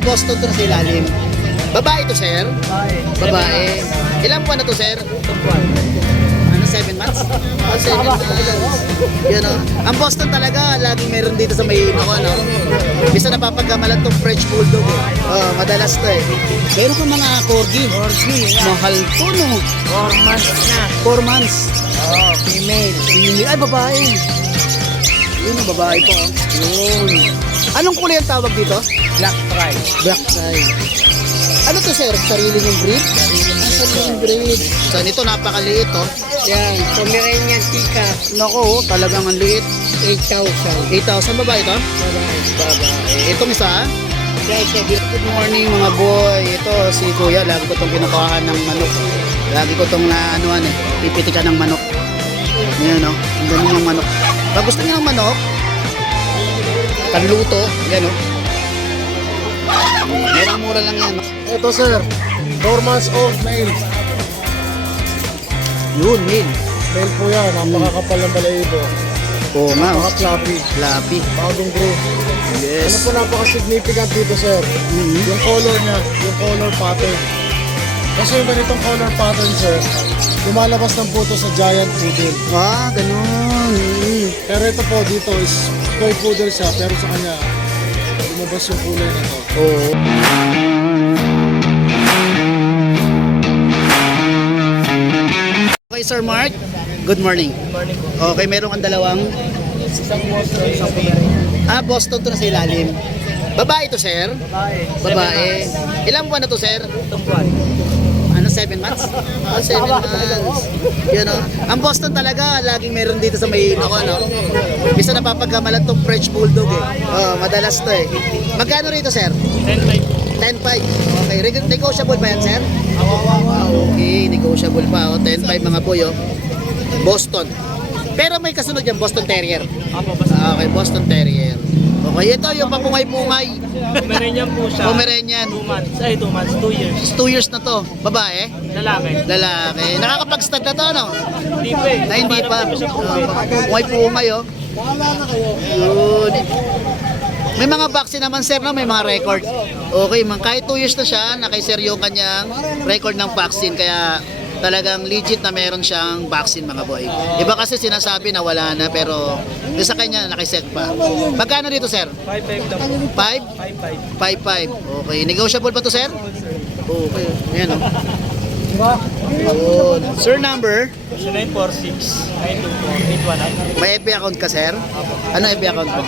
Boston to na sa ilalim. Babae to, sir? Babae. Ilang buwan na to, sir? 7 months? 7 months. Yun o. Ang Boston talaga, laging meron dito sa may ano. Bisa napapagkamalan tong French Bulldog. Madalas to eh. Meron ka mga corgi. Mahal to, no? 4 months na. 4 months. Female. Ay, babae. Yun ang babae po. Yun. Anong kulay ang tawag dito? Black Tri. Black tie. Ano to, sir? Sarili ng breed? Sariling breed. So, nito napakaliit, oh. Yan. Pomeranian Tika. Nako, talagang ang liit. 8,000. 8,000 babae ito? Babae. Itong isa? Good morning mga boy. Ito si Kuya. Lagi ko itong kinukuhaan ng manok. Lagi ko itong naanuan eh. Pipitikan ng manok. Yan o. Ang ganyan yung manok. Pag gusto niyo ng manok, panluto. Yan o. Mura-mura lang yan. Ito sir, 4 months old male. Yun, Mil. Male po yan, napakakapal ng balahibo. Oo nga. Napaka-fluffy. Lapi. Bagong groove. Ano Yes. po napaka-significant dito sir? Yung color niya, yung color pattern. Kasi yung ganitong color pattern sir, lumalabas ng puto sa giant poodle. Ganun. Pero ito po dito is toy poodle siya, pero sa kanya, lumabas yung kulay na to. Oo. Okay, Sir Mark. Good morning. Good morning po. Okay, meron kang dalawang Isang Boston, isang Pomeranian. Boston to na sa ilalim. Babae to, sir? Babae. Babae. Ilang buwan na to, sir? 7 buwan. 7 months? 7 months. Yun o. Ang Boston talaga, laging meron dito sa may ano. Bisa napapagkamalan tong French Bulldog eh. Madalas to eh. Magkano rito, sir? 10,500 po. 10.5. Okay, negotiable pa yan, sir? Okay, negotiable pa. 10.5 mga boy, oh. Boston. Pero may kasunod yan, Boston Terrier. Apo, basta. Okay, Boston Terrier. Okay, ito yung pamungay-pungay. Pomeranian po siya. Pomeranian. 2 months. Ay, 2 months. 2 years. 2 years na to. Babae? Lalaki. Lalaki. Nakakapag-stud na to, ano? Hindi pa eh. Na hindi pa. Hindi siya po eh. Pumungay-pungay, oh. Yun. May mga vaccine naman, sir, no? May mga record. Okay, kahit 2 years na siya, nakaiser yung kanyang record ng vaccine. Kaya talagang legit na meron siyang vaccine, mga boy. Iba kasi sinasabi na wala na, pero yung sa kanya nakaiset pa. Magkano dito, sir? 5,500 lang po. 5? 5,500. 5.5. Okay. Negotiable pa to, sir? Okay. Ayan, oh. Yun. Sir, number? 0946-924-819. May FB account ka, sir? Ano FB account mo?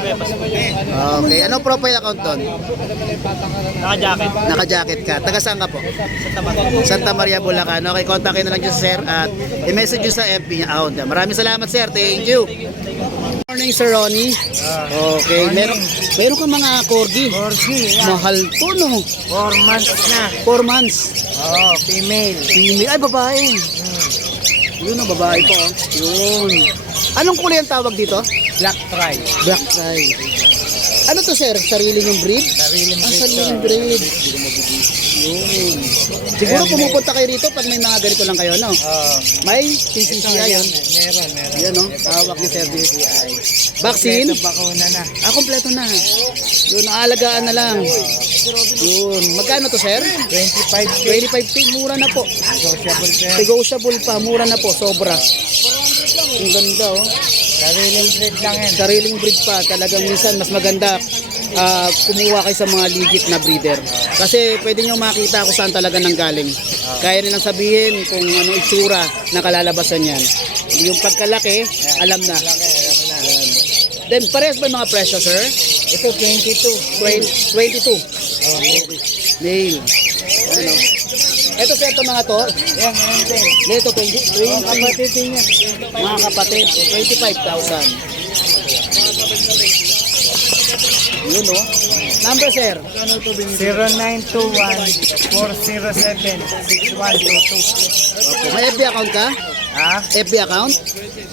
Okay. Ano profile account doon? Naka-jacket. Naka-jacket ka. Taga saan ka po? Sa tamat. Santa Maria, Bulacan. Okay, kontakin na lang dyan si sir at i-message nyo sa FB niya account. Maraming salamat, sir. Thank you. Good morning, Sir Ronnie. Okay, meron ka mga corgi. Corgi. Mahal to, no? 4 months na. 4 months. Female. Female. Ay, babae. Yun ang babae po. Yun. Anong kulay ang tawag dito? Black Tri. Black tie. Ano to, sir? Sarili ng breed? Sariling Sariling breed. Yun. Siguro pumupunta kayo rito pag may mga ganito lang kayo, no? May PCCI yun. Meron. Yan, no? Hawak ni Sir DCI. Vaccine? bakuna na. Kompleto na. Yun, aalagaan na lang. Yun. Magkano to, sir? 25K. 25K. Mura na po. Negotiable sir. Negotiable pa. Mura na po. Sobra. Ang ganda, oh. Sariling breed lang yan. Sariling breed pa. Talagang minsan mas maganda kumuha kayo sa mga legit na breeder. Kasi pwede nyo makita kung saan talaga nanggaling. Kaya nilang sabihin kung anong itsura na kalalabasan yan. Yung pagkalaki, alam na. Yan. Then parehas ba yung mga presyo, sir? Ito 22. 22. Male. Ano? Ito, sir, ito mga to. Yan, ngayon din. Ito, 20. Kapatid din yan. Mga kapatid, 25,000. Yun, no? Number, sir. 0921-407-6122. Okay. May FB account ka? Ha? FB account?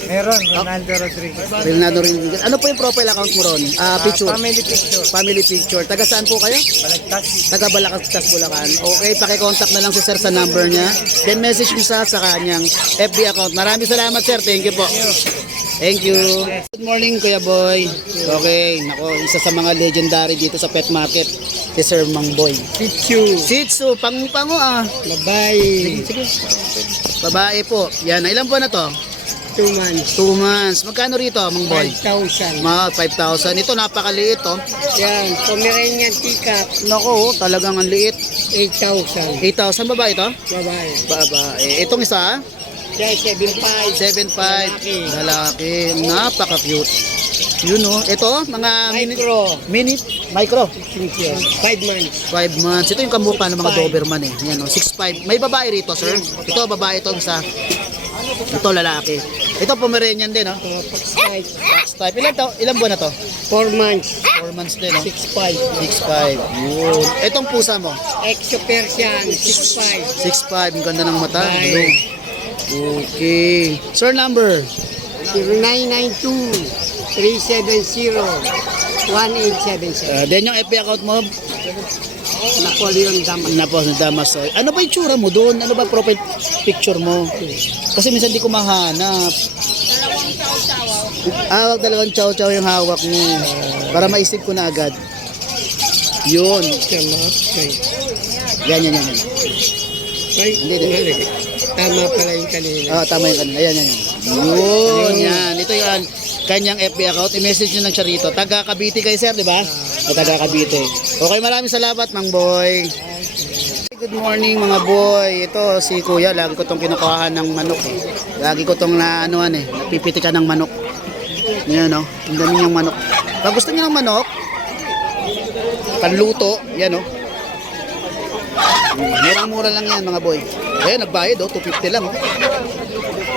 Meron, Ronaldo Rodriguez. Rinaldo Rodriguez. Ano po yung profile account mo ron? Picture. Family picture. Family picture. Taga saan po kayo? Balagtas. Taga Balactas, Bulacan. Okay, pakicontact na lang si sir sa number niya. Then message mo sa kanyang FB account. Maraming salamat, sir. Thank you po. Thank you. Good morning, Kuya Boy. Okay, nako, isa sa mga legendary dito sa pet market. Si Sir Mangboy. Pichu. Shih Tzu, pango ah. Babae. Sige. Babae po. Yan, ilan po na to? 2 months. 2 months. Magkano rito, Mangboy? 5,000. Mga 5,000. Ito napakaliit oh. Yan. Pomeranian teacup. Nako, talagang ang liit. 8,000. 8,000 babae ito? Babae. Babae. Itong isa? Yan, 7,500. 7,500. Lalaki. Napaka-cute. Yun oh. Ito, mga micro. 5 months. 5 months. Ito yung kamukha ng mga Doberman eh. Yan oh. 6,500. May babae rito, sir. Ito, babae ito isa. Ito, lalaki. Ito, Pomeranian din oh. Fox Type. Ilan buwan na to? 4 months. 4 months din oh. 6,500. 6,500. Yun. Itong pusa mo? Exo Persian. 6,500. 6,500. Ang ganda ng mata. Bye. Blue. Okay. Sir, number? 0992-370-1877. Then yung FB account mo? Napoleon Damas. Damas. Ano ba yung tsura mo doon? Ano ba profile picture mo? Kasi minsan di ko mahanap. Dalawang chow-chow yung hawak mo. Para maisip ko na agad. Yun. Yan. Ay, Hindi. tama pala yung kanina. Tama yung kanina. Ayan. Yun, yan. Ito yung kanyang FB account. I-message nyo lang siya rito. Taga Cavite kayo, sir, di ba? O taga Cavite. Okay, maraming salamat, Mang Boy. Good morning, mga boy. Ito, si Kuya. Lagi ko tong kinukuhaan ng manok. Lagi ko tong napipitikan ng manok. Yan, no? Ang dami niyang manok. Pag gusto niyo ng manok, panluto, yan, no? Murang-mura lang yan, mga boy. Ayan, nagbayad, 250 lang.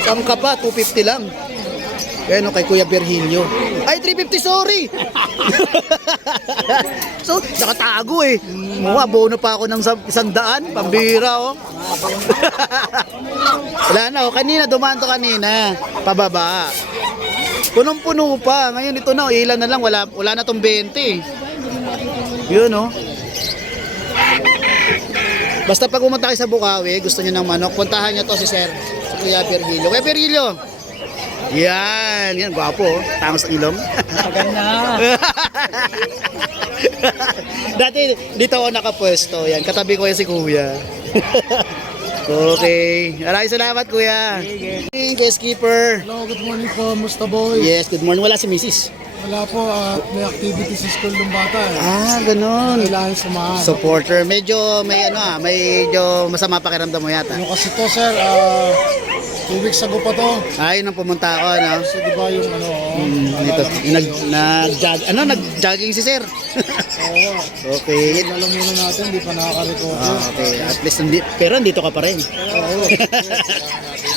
Saan ka pa? 250 lang. Ayan, kay Kuya Virgilio. Ay, 350, sorry! So, nakatago eh. Abono pa ako ng 100, pambira oh. Wala na oh, kanina, dumaan to kanina. Pababa. Punong-puno pa. Ngayon ito na, ilan na lang, wala na tong 20. Yun oh. Basta pag pumunta kayo sa Bukawi, gusto niyo ng manok, puntahan niyo to si Sir, si Kuya Virgilio. Kuya Virgilio! Yan, gwapo oh. Tangos ng ilong. Maganda. Dati dito ako nakapwesto. Yan, katabi ko yan si Kuya. Okay. Maraming salamat, Kuya. Kuya Skipper. Hello, good morning po. Musta boy? Yes, good morning. Wala si Mrs. Wala po, may activity sa school ng bata eh. Ganun. Kailangan sumahan. Supporter. Medyo medyo masama pakiramdam mo yata. Ano kasi to sir, 2 weeks ago pa to. Ayun ang pumunta ako, no? Kasi di ba yung Nag-jogging si Sir. Oo. Okay. Alam muna natin, di pa nakaka-recover. Okay, at least pero nandito ka pa rin. Oo.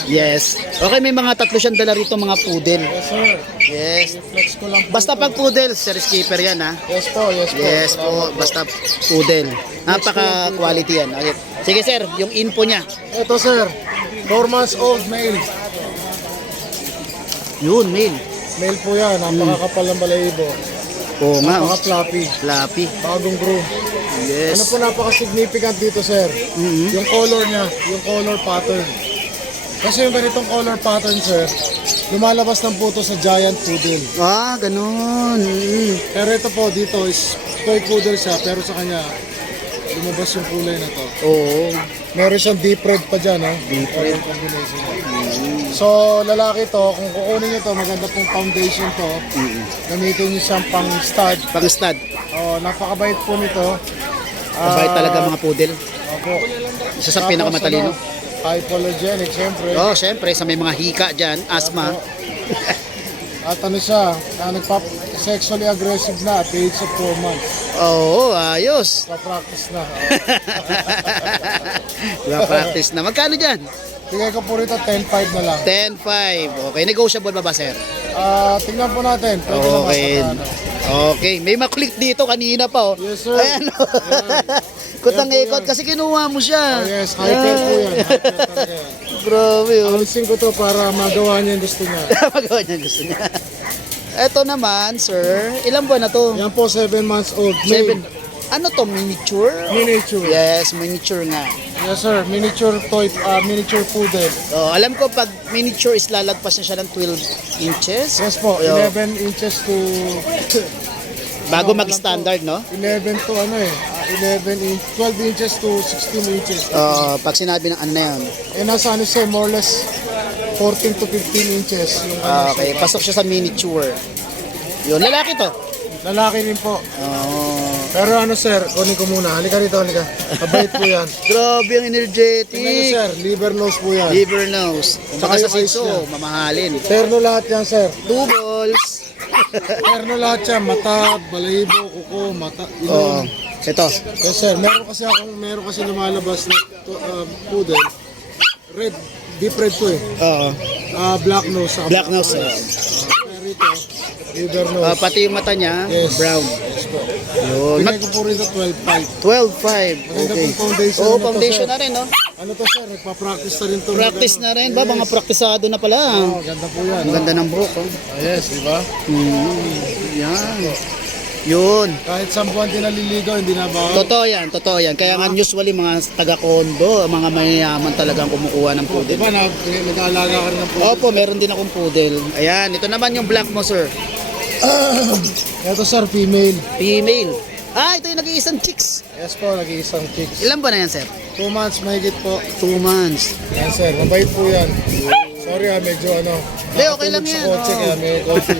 Yes. Okay, may mga 3 siyang dala rito, mga poodle. Yes sir. Yes. Flex ko lang po. Basta pag poodle, Sir Skipper yan ha. Yes po, yes po. Yes po, basta poodle. Napaka quality yan. Okay. Sige sir, yung info niya. Ito sir, 4 months old male. Yun, mail. Male po yan, napakakapal ng balahibo. Oo nga, oh. Napaka-fluffy. Flappy. Bagong groom. Yes. Ano po napaka-significant dito sir? Yung color niya, yung color pattern. Kasi yung ganitong color pattern sir, lumalabas ng puto sa giant poodle. Ganun. Pero ito po dito is toy poodle siya, pero sa kanya lumabas yung kulay na to. Oo. Meron siyang deep red pa dyan, no? Deep red. Combination. So, lalaki to, kung kukunin nyo to, maganda pong foundation to. Gamitin nyo siyang pang stud. Pang stud. Napakabait po nito. Mabait talaga mga poodle. Opo. Isa sa pinakamatalino. Hypoallergenic, syempre. Syempre, sa may mga hika dyan, asthma. At ano siya, sexually aggressive na at the age of 4 months. Oo, ayos. Pa-practice na. Practice na. Magkano dyan? Bigay ko po rito 10.5 na lang. 10.5. Okay, negotiable ba sir? Tingnan po natin. Pwede naman Okay. sa ano. Okay, may maklik dito kanina pa oh. Yes, sir. Ayan oh. Kutang Yan po ikot kasi kinuha mo siya. Yes, hyper po yan. Hyper talaga yan. Grabe oh. Alisin ko to para magawa niya yung gusto niya. Magawa niya gusto niya. Ito naman, sir, ilang buwan na to? Yan po, 7 months old. 7. Ano to, miniature? Miniature. Yes, miniature nga. Yes, sir. Miniature toy, miniature poodle. Alam ko pag miniature is lalagpas na siya ng 12 inches. Yes po, Yo. 11 inches to... Bago mag-standard, no? 11 to ano eh. 12 inches to 16 inches. Pag sinabi ng ano na yan. Eh, nasa ano siya, more or less 14 to 15 inches. Yung Okay, pasok siya sa miniature. Yun, lalaki to. Lalaki rin po. Oh. Pero ano sir, kunin ko muna. Halika rito, halika. Mabait po yan. Grabe ang Tingnan niyo energetic. sir, liver nose po yan. Liver nose. Kung Saka baka sa yung eyes siso, niya. mamahalin. Terno lahat yan sir. 2 balls. Terno lahat yan. Mata, balahibo, kuko, mata, Oo. ilong. Ito. Yes sir, meron kasi lumalabas na poodle. Red, deep red to eh. Oo. Black nose. saka Black nose. Pero rito, liver nose. Pati yung mata niya, Yes. brown. Yes po. Yun. Bigay ko po rito 12.5. 12.5. Maganda Okay. pong foundation Oo, na to, foundation sir. na rin, no? Ano to sir, nagpa-practice na rin to. Practice na rin ba? Mga praktisado na pala. Oh, ganda po yan. Ang ganda ng brook, oh. Yes, di ba? Yan. Yun. Kahit 10 buwan din naliligaw, hindi na ba? Totoo yan. Kaya nga usually mga taga-kondo, mga mayayaman talagang kumukuha ng Di poodle. ba nag-aalaga ka rin ng po? Opo, meron din akong poodle. Ayan, ito naman yung black mo, sir. Ito sir, female. Female. Ito yung nag-iisang chicks. Yes po, nag-iisang chicks. Ilan ba na yan, sir? 2 months mahigit po. 2 months. Yan sir, mabait po yan. Sorry medyo Hindi, okay lang nakatulog yan, Sa kotse, oo. kaya may kotse.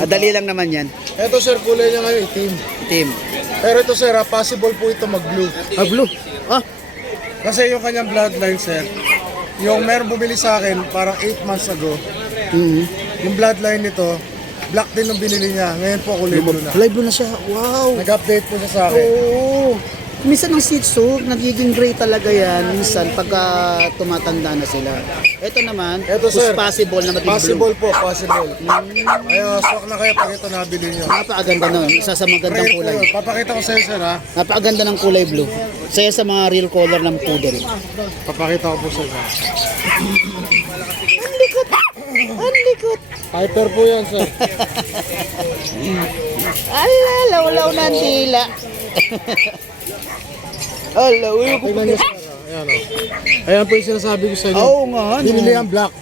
Madali lang naman yan. Ito sir, kulay niya ngayon, itim. Team. Pero ito sir, possible po ito mag-blue. Blue. Kasi yung kanyang bloodline sir, yung meron bumili sa akin parang 8 months ago, Mhm. yung bloodline nito, black din nung binili niya. Ngayon po kulay blue na. Live blue na siya. Wow. Nag-update po siya sa akin. Oo. Minsan ng Shih Tzu, nagiging gray talaga yan. Minsan pagka tumatanda na sila. Ito naman, Ito, sir. possible na maging Possible blue. po, possible. Ayun, swak na kayo pag ito nabili nyo. Napakaganda nun. Isa sa magandang Rare po kulay. yun. Papakita ko sa iyo sir ha. Napakaganda ng kulay blue. Isa sa mga real color ng poodle. Papakita ko po sa iyo. Ang likot. Hyper po yan sir. Ala, lawlaw na ang dila. Ala, uy. Tingnan nyo sir. Ayan o. Ayan po yung sinasabi ko sa inyo. Oo nga. ano. Binili ang black.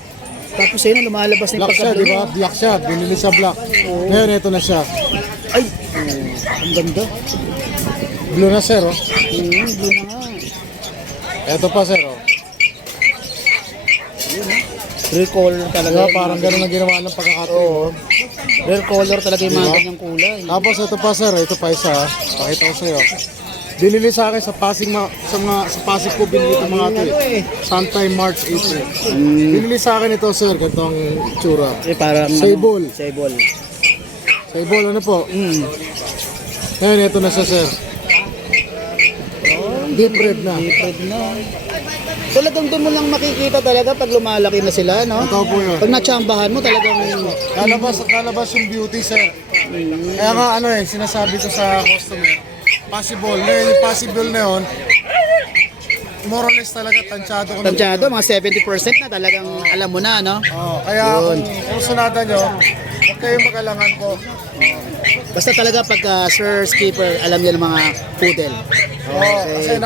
Tapos ayun, lumalabas na yung Black siya, di pagka-blue. ba? Black siya. Binili sa black. Ngayon, ito na siya. Ay, ang ganda. Blue na sir oh. Blue na nga. Ito pa sir oh. Real color talaga. Diba, parang ganun ang ginawa ng pagkakataon. Oo. Real color talaga yung mga Diba? ganyang kulay. Tapos ito pa sir, ito pa isa ha. Pakita ko sa iyo. Binili sa akin sa Pasig sa Pasig ko binili itong mga ito eh. Sometime March, April. Binili sa akin ito sir, ganito ang itsura. Parang Sable. Sable. Sable ano po? Ngayon ito na siya sir. Deep red na. Different na. Talagang doon mo lang makikita talaga pag lumalaki na sila, no? Ito po yun. Pag natsambahan mo talagang Lalabas yung beauty sir. Kaya nga ano eh, sinasabi ko sa customer, possible. Ngayon yung possible na yun, more or less talaga tansyado ko na. tansyado, mga 70% na talagang alam mo na, no? Kaya Yun. kung sunada nyo, huwag kayong mag-alangan po. Basta talaga pag Sir Skipper, alam niya ng mga poodle. Kasi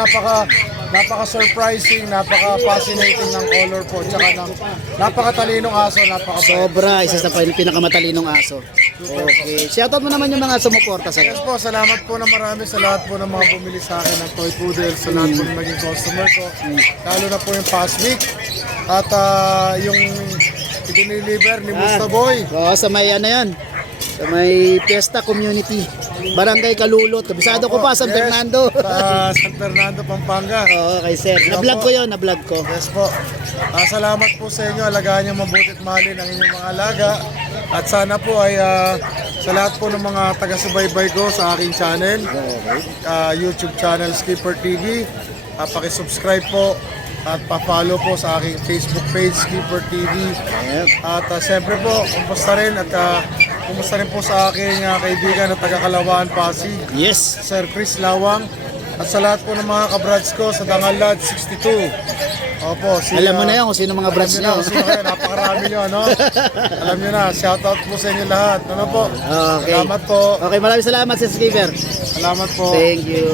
napaka-surprising, napaka-fascinating ng color po, tsaka ng napaka-talinong aso, Sobra, isa sa pinakamatalinong aso. Okay. Shoutout mo naman yung mga sumuporta sa'yo. Yes po, salamat po na marami sa lahat po ng mga bumili sa akin ng toy poodle, sa lahat po ng naging customer ko. Lalo na po yung past week. At yung i-deliver ni Mustaboy. Oo, sa may ano yan. Sa may Fiesta Community. Barangay Kalulot. Kabisado ko pa, San Yes, Fernando. sa San Fernando, Pampanga. Oo, kay Sir. Na-vlog ko yun, na-vlog ko. Yes po. Salamat po sa inyo. Alagaan niyo mabutit mahalin ang inyong mga alaga. At sana po ay sa lahat po ng mga taga-subaybay ko sa aking channel, YouTube channel Skipper TV, paki-subscribe po at pa-follow po sa aking Facebook page Skipper TV. At siyempre po, kumusta rin at kumusta rin po sa aking kaibigan na taga-Kalawaan, Pasig, Yes. Sir Chris Lawang. At sa lahat po ng mga kabrads ko sa Dangalad 62. Opo, Alam mo na yan kung sino mga branch alam nyo na nyo. kung sino kayo, napakarami nyo, ano? Alam nyo na, shoutout po sa inyo lahat. Ano po? Okay. Salamat po. Okay, maraming salamat, Sir Skipper. Salamat po. Thank you.